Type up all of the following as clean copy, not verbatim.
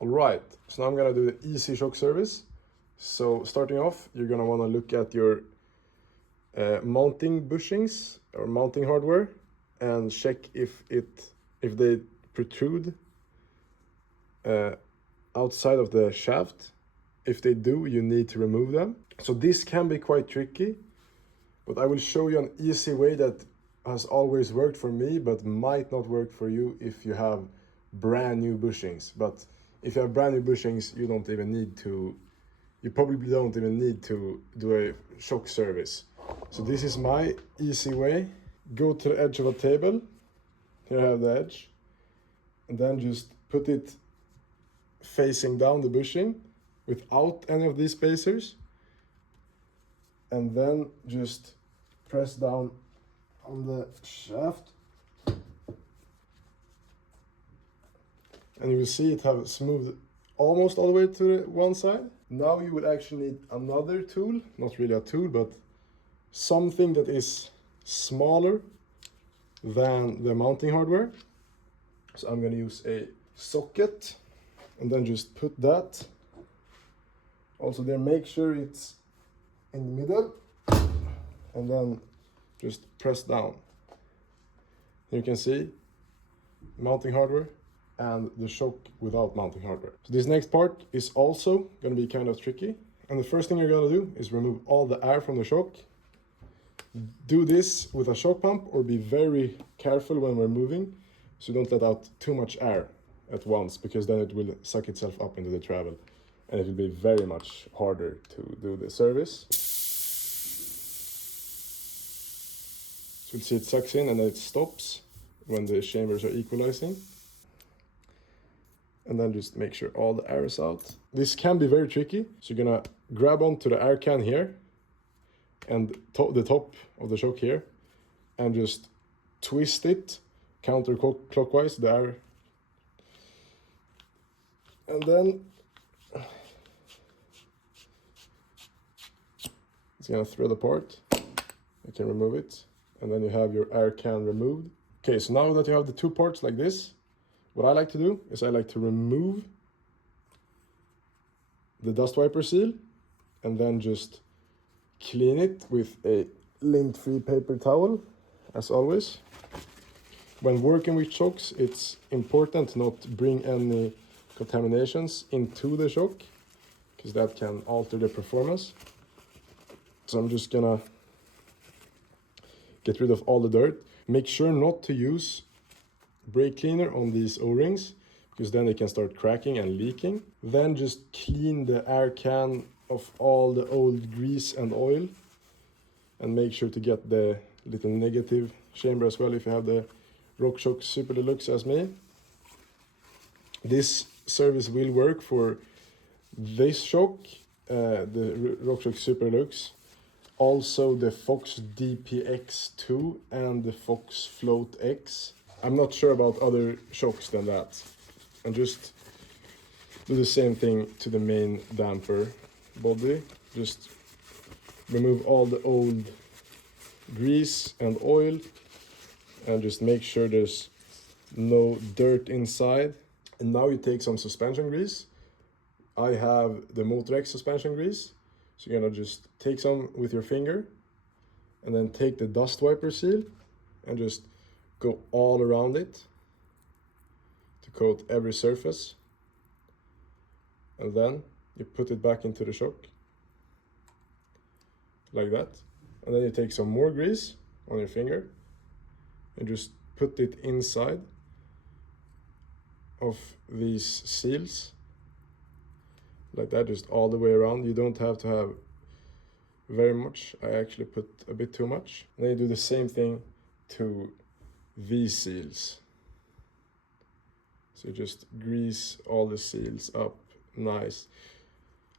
All right, so now I'm gonna do the easy shock service. So starting off, you're gonna wanna look at your mounting bushings or mounting hardware and check if they protrude outside of the shaft. If they do, you need to remove them. So this can be quite tricky, but I will show you an easy way that has always worked for me, but might not work for you if you have brand new bushings. But if you have brand new bushings, you probably don't even need to do a shock service. So this is my easy way. Go to the edge of a table. Here I have the edge. And then just put it facing down the bushing without any of these spacers. And then just press down on the shaft. And you will see it have smoothed almost all the way to the one side. Now you would actually need another tool, not really a tool, but something that is smaller than the mounting hardware. So I'm gonna use a socket and then just put that. Also there, make sure it's in the middle and then just press down. You can see mounting hardware and the shock without mounting hardware. So this next part is also going to be kind of tricky. And the first thing you're going to do is remove all the air from the shock. Do this with a shock pump or be very careful when we're moving so don't let out too much air at once, because then it will suck itself up into the travel and it will be very much harder to do the service. So you'll see it sucks in and then it stops when the chambers are equalizing. And then just make sure all the air is out. This can be very tricky. So you're gonna grab onto the air can here and the top of the shock here and just twist it counterclockwise, the air. And then it's gonna thread apart. You can remove it. And then you have your air can removed. Okay, so now that you have the two parts like this, what I like to do is I like to remove the dust wiper seal and then just clean it with a lint-free paper towel, as always. When working with shocks, it's important to not bring any contaminations into the shock, because that can alter the performance. So I'm just gonna get rid of all the dirt. Make sure not to use brake cleaner on these O-rings, because then they can start cracking and leaking. Then just clean the air can of all the old grease and oil, and make sure to get the little negative chamber as well if you have the RockShox Super Deluxe as me. This service will work for this shock, the RockShox Super Deluxe, also the Fox DPX2 and the Fox Float X. I'm not sure about other shocks than that. And just do the same thing to the main damper body. Just remove all the old grease and oil and just make sure there's no dirt inside. And now you take some suspension grease. I have the Motor X suspension grease. So you're gonna just take some with your finger and then take the dust wiper seal and just go all around it to coat every surface. And then you put it back into the shock like that. And then you take some more grease on your finger and just put it inside of these seals like that, just all the way around. You don't have to have very much. I actually put a bit too much. And then you do the same thing to these seals. So just grease all the seals up nice.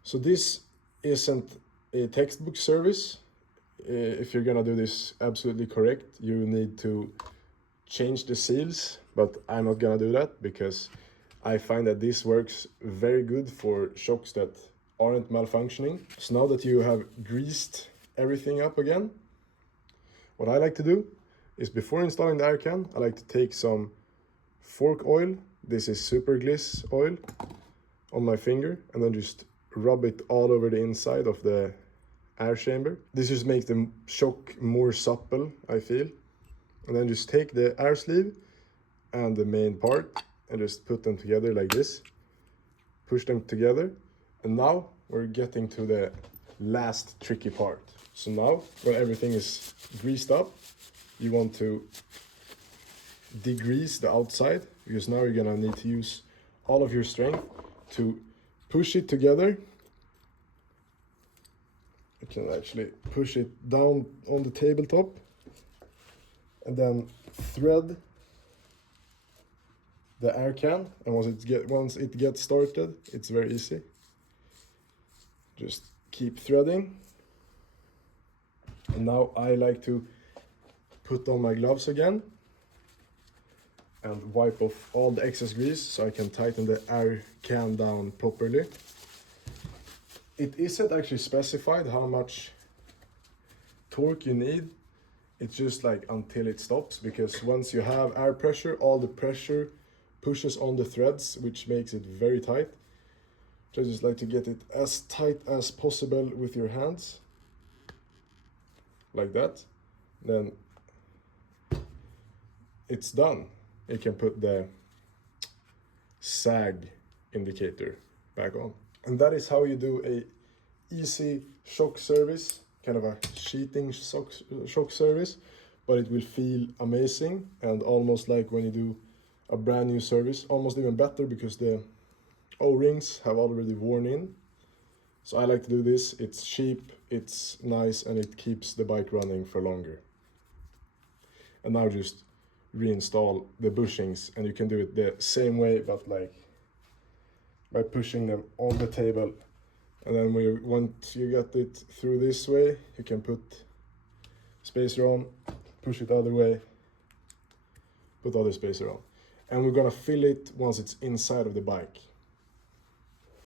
So this isn't a textbook service. If you're gonna do this absolutely correct, you need to change the seals, but I'm not gonna do that because I find that this works very good for shocks that aren't malfunctioning. So now that you have greased everything up again, what I like to do is before installing the air can, I like to take some fork oil. This is super gliss oil. on my finger and then just rub it all over the inside of the air chamber. This just makes the shock more supple, I feel. And then just take the air sleeve and the main part and just put them together like this. Push them together. And now we're getting to the last tricky part. So now, when everything is greased up, you want to degrease the outside, because now you're gonna need to use all of your strength to push it together. You can actually push it down on the tabletop and then thread the air can. And once it gets started, it's very easy. Just keep threading. And now I like to put on my gloves again and wipe off all the excess grease so I can tighten the air can down properly. It isn't actually specified how much torque you need. It's just like until it stops, because once you have air pressure, all the pressure pushes on the threads, which makes it very tight. So I just like to get it as tight as possible with your hands, like that. Then it's done. You can put the sag indicator back on. And that is how you do a easy shock service, kind of a sheeting shock service, but it will feel amazing and almost like when you do a brand new service, almost even better because the O-rings have already worn in. So I like to do this. It's cheap, it's nice, and it keeps the bike running for longer. And now just reinstall the bushings, and you can do it the same way, but like by pushing them on the table. And then once you get it through this way, you can put spacer on, push it the other way, put other spacer on. And we're gonna fill it once it's inside of the bike.